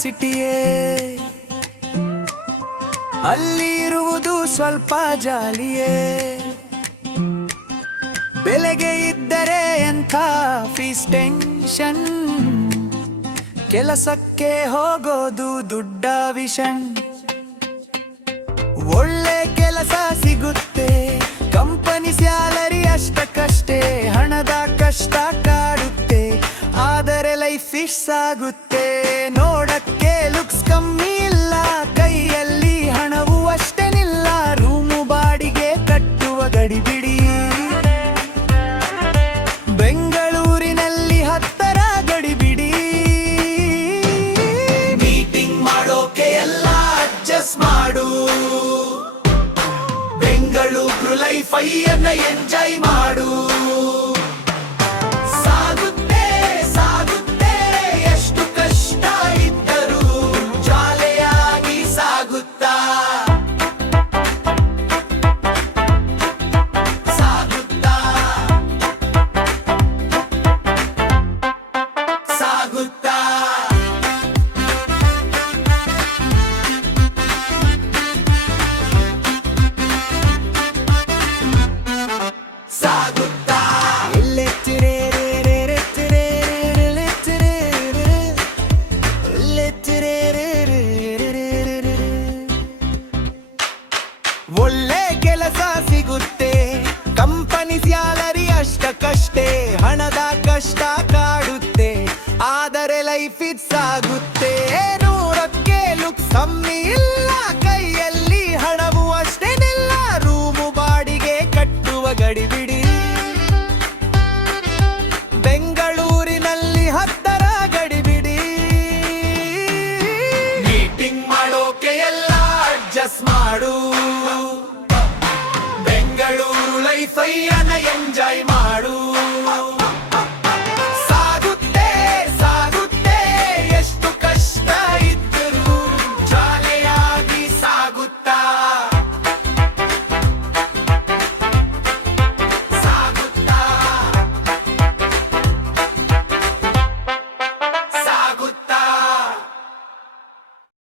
ಸಿಟಿಯೇ, ಅಲ್ಲಿರುವುದು ಸ್ವಲ್ಪ ಜಾಲಿಯೇ. ಬೆಲೆಗೆ ಇದ್ದರೆ ಎಂಥ ಫೀಸ್ ಟೆನ್ಷನ್, ಕೆಲಸಕ್ಕೆ ಹೋಗೋದು ದುಡ್ಡ ವಿಷನ್. ಒಳ್ಳೆ ಕೆಲಸ ಸಿಗುತ್ತೆ, ಕಂಪನಿ ಸ್ಯಾಲರಿ ಅಷ್ಟಕ್ಕಷ್ಟೇ, ಹಣದ ಕಷ್ಟ ಕಾಡುತ್ತೆ, ಆದರೆ ಲೈಫ್ ಫಿಕ್ಸ್ ಆಗುತ್ತೆ. ನೋಡಕ್ಕೆ ಲುಕ್ಸ್ ಕಮ್ಮಿ ಇಲ್ಲ, ಕೈಯಲ್ಲಿ ಹಣವು ಅಷ್ಟೇನಿಲ್ಲ, ರೂಮು ಬಾಡಿಗೆ ಕಟ್ಟುವ ಗಡಿಬಿಡಿ. ಬೆಂಗಳೂರಿನಲ್ಲಿ 10 ಗಡಿಬಿಡಿ. ಮೀಟಿಂಗ್ ಮಾಡೋಕೆ ಎಲ್ಲ ಅಡ್ಜಸ್ಟ್ ಮಾಡು, ಬೆಂಗಳೂರು ಲೈಫ್ ಅಯ್ಯನ್ನ ಎಂಜಾಯ್ ಮಾಡು. ಸಾಗುತ್ತೆ ಸಾಗುತ್ತೆ ಎಷ್ಟು ಕಷ್ಟ ಇದ್ದರೂ ಜಾಲಿಯಾಗಿ ಸಾಗುತ್ತಾ, ಸಾಗುತ್ತಾ, ಸಾಗುತ್ತಾ. ಒಳ್ಳೆ ಕೆಲಸ ಸಿಗುತ್ತೆ, ಕಂಪನಿ ಸ್ಯಾಲರಿ ಅಷ್ಟಕ್ಕಷ್ಟೇ, ಹಣದ ಕಷ್ಟ ಕಾಡುತ್ತೆ, ಆದರೆ ಲೈಫ್ ಫಿಕ್ಸ್ ಆಗುತ್ತೆ. ನೋಡಕ್ಕೆ ಲುಕ್ಸ್ ಕಮ್ಮಿ ಇಲ್ಲ, ಕೈಯಲ್ಲಿ ಹಣವು ಅಷ್ಟೇನಿಲ್ಲ, ರೂಮು ಬಾಡಿಗೆ ಕಟ್ಟುವ ಗಡಿಬಿಡಿ. ಬೆಂಗಳೂರಿನಲ್ಲಿ 10 ಗಡಿಬಿಡಿ. ಮೀಟಿಂಗ್ ಮಾಡೋಕೆ ಎಲ್ಲ ಅಡ್ಜಸ್ಟ್ ಮಾಡು, ಬೆಂಗಳೂರು ಲೈಫ್ ಅಯ್ಯನ ಎಂಜಾಯ್ ಮಾಡು.